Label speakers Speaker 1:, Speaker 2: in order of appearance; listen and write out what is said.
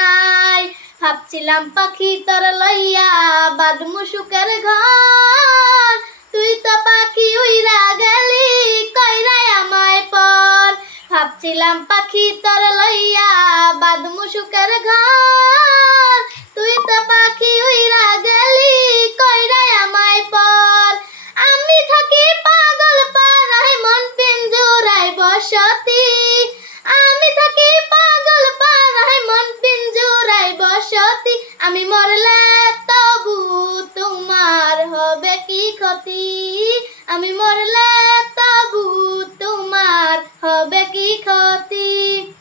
Speaker 1: নাই ভাবছিলাম পাখি তোর লইয়া বাদ মুসুকের ঘর। তুই তো পাখি উইরা গেলি কইরাই আমায় পর। ভাবছিলাম পাখি তোর লইয়া বাদমু সুখের ঘর। আমি মরলে তবু তোমার হবে কি ক্ষতি? আমি মরলে তবু তোমার হবে কি ক্ষতি?